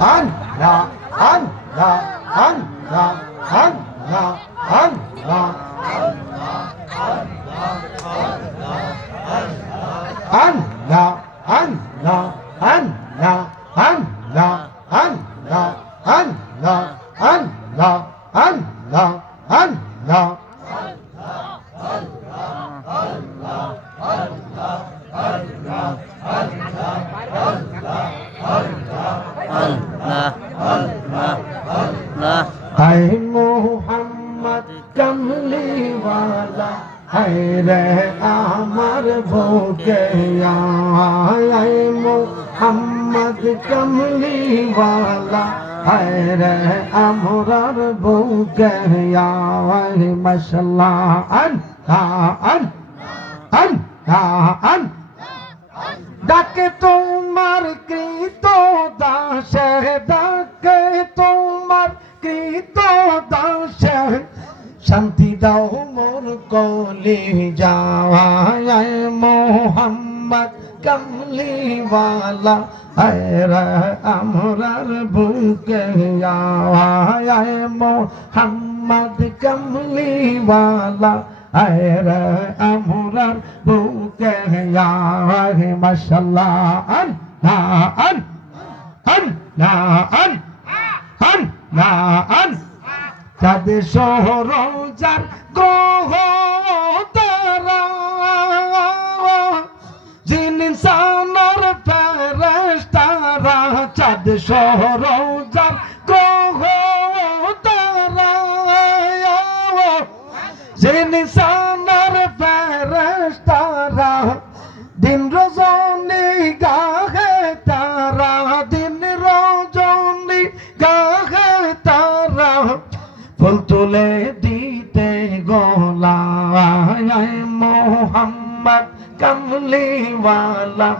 Anna, Anna, Anna, Anna. হায় রে আমার ভোগে আয় মোহাম্মদ কমলি ওয়ালা হায় রে আমরার ভোগে আয় মশলা আন আন আন আন ডাকে তোমার কৃত দাসে, ডাকে তোমার কৃত দাসে। শান্তি দাও মোর কলি যায় মোহাম্মদ কমলিওয়ালা আয়রা আমরার বুকে আয় মোহাম্মদ কমলিওয়ালা আয়রা আমরার বুকে আয় মাশাল্লাহ আন আন আন আন আন না আন চাঁদ শহর যার গ্রহ তারা জিন ইনসানার ফেরেশ তারা চাঁদ শহর যার গ্রহ তারা জিন ইনসানার ফেরেশ তারা দিন রোজ মোহাম্মদ কমলিওয়ালা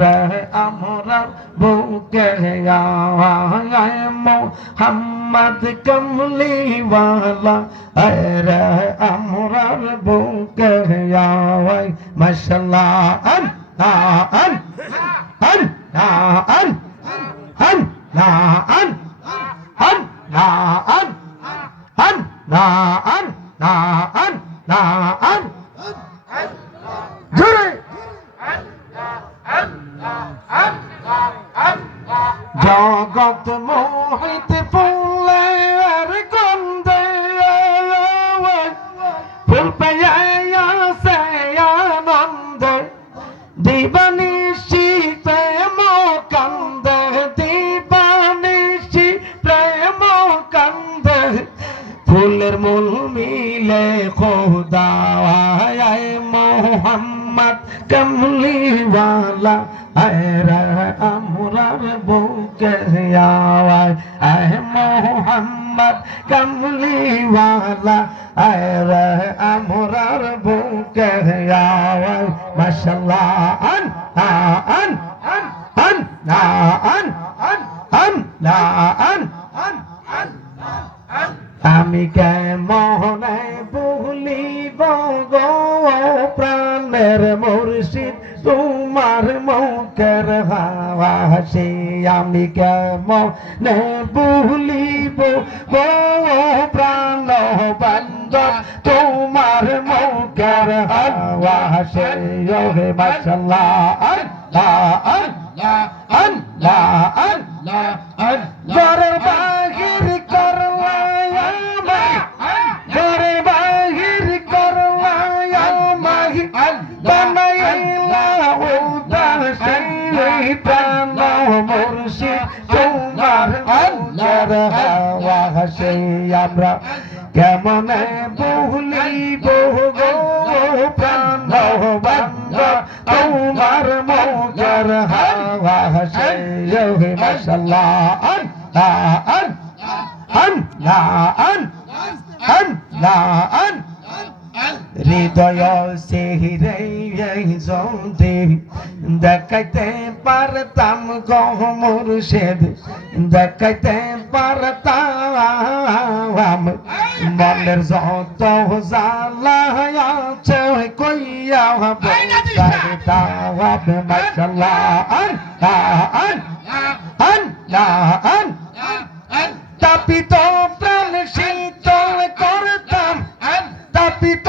রে আমরার বুকে আয় মোহাম্মদ কমলিওয়ালা রে আমরার বুকে আয় মাশাল্লাহ আন আন আন আন আন আন আন মোহাম্মদ কমলিওয়ালা আয় রে আমরার বুকে আয় আয় মোহাম্মদ কমলিওয়ালা আয় রে আমরার বুকে আয় মাশাল্লাহ, আন আন আন আন আন আন আন আন আন আমি কেমনে আমি কেমন ভুলিব। প্রাণ বান্ধব তোমার মৌকার হাওয়া সে মাসাল্লাহ আমরা কেমন ভুলিব তোমার মৌজার মশলা আন আন আন আন আন আন হৃদয় সেহিরে যদি দেখাইতে পারতাম গহ মুর্শিদ। দেখাইতে পারতাম মনের যত জালা আছে কইয়া বলতাম মাশাল্লাহ। আন আন আন আন। তাপিত প্রাণ শীতল করতাম। তাপিত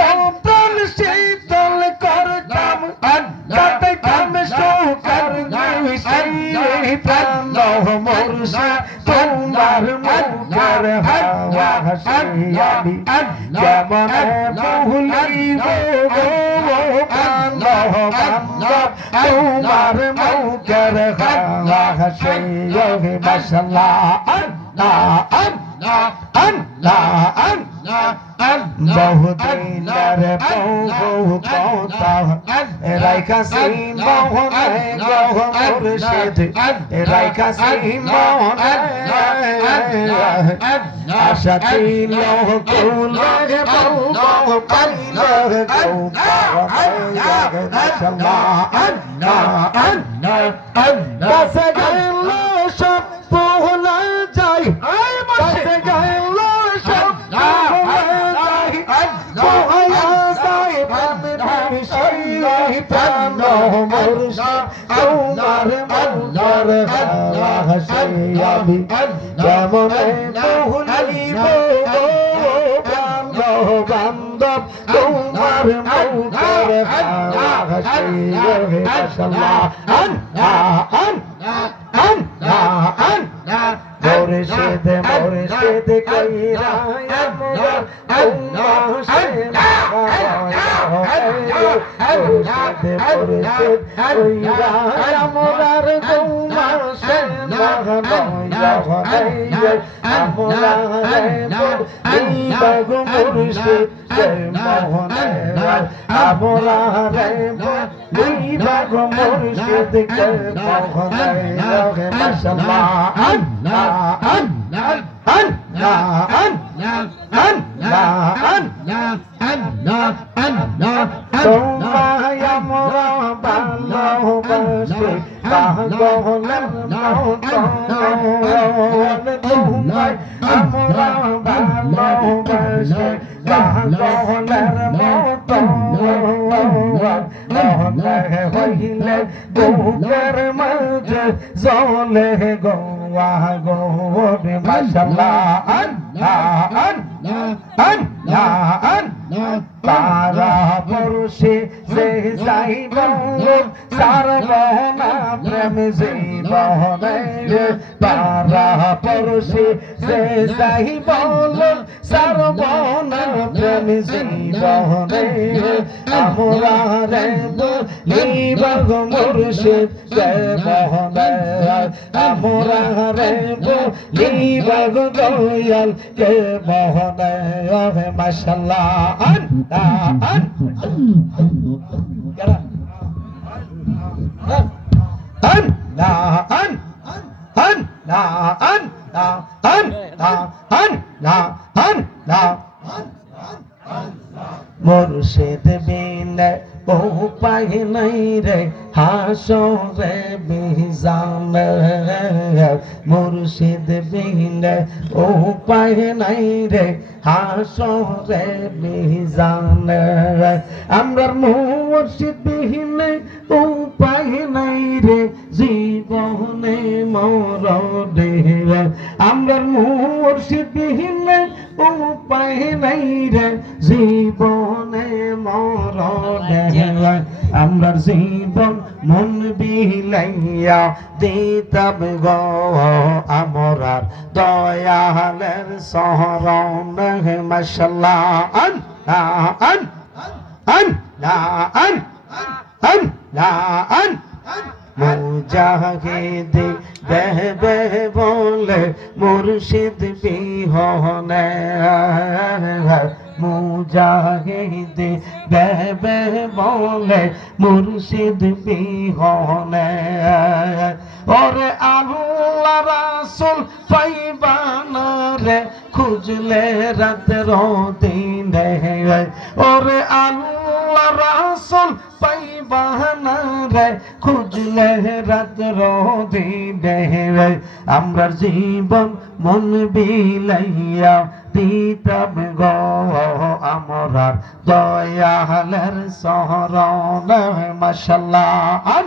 তোমার মুখের হাসিয়ালি মশলা আল্লাহ আল্লাহ আল্লাহ বহুদিনের বহু কথা রাইখাসি মোহনে গহ মুর্শিদ রাইখাসি মোহনে আশা হাসিয়াবি যেমন বান্ধব তোমার মুর্শিদ মুর্শিদ কইরা আল্লাহ সে মুর্শিদ মুর্শিদ কইরা আমরার গৌমা সে পাগলের মতো মনে হইলে বুকের মাঝে জলে গোয়া গোরে মাশাল্লাহ তারা পুরুষে যে যাইব সারবনা সারবনা প্রেম জীবনে আমরা রে লিবাগ মুর্শিদ কে মোহনে আমরা রে লিবাগ দয়াল কে মোহনে মাশাল্লাহ। আন আন আন না আন আন না আন না আন না আন না আন মুর্শিদ বিনে বহু পাই নাই রে হাসো রে বিজান মুর্শিদ বিনে বহু পাই নাই রে হাসো রে বিজান আমরার মুর্শিদ বিহীনে উপায় নাই রে, জীবনে মর রে আমরার মুর্শিদ বিহীনে উপায় নাই রে জীবনে মর রে আমরার জীবন মন বিলাইয়া দিতাম গো আমরার দয়ালের শহরণ মাশাল্লাহ আন আন আন আন আন আন মুজাহিদ দেবে বলে মুর্শিদ বিহনে মুজাহিদ দেবে বলে মুর্শিদ বিহনে ওরে আল্লাহ রাসুল পাইবানা রে খুঁজলে রাতের দিনে ওরে আল্লাহ রাসুল পাইবানা রে খুঁজলে রাতের দিনে আমরার জীবন মন বিলাইয়া দিতাম গো আমরার দয়ালের শহরণ মাশাল্লাহ আন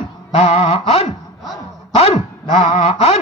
আন আন আন আন